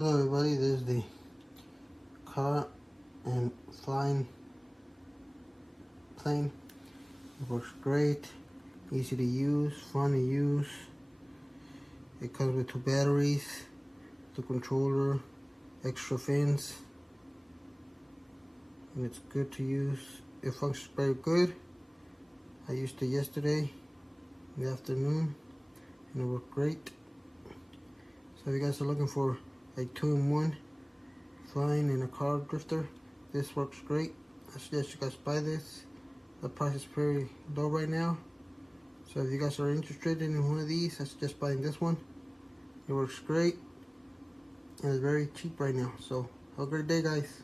Hello everybody, this is the car and flying plane. It works great, easy to use, fun to use. It comes with 2 batteries, the controller, extra fins, and it's good to use. It functions very good. I used it yesterday in the afternoon and it worked great. So if you guys are looking for a 2-in-1 flying in a car drifter, this works great. I suggest you guys buy this. The price is pretty low right now, so if you guys are interested in one of these, I suggest buying this one. It works great and it's very cheap right now. So have a great day, guys.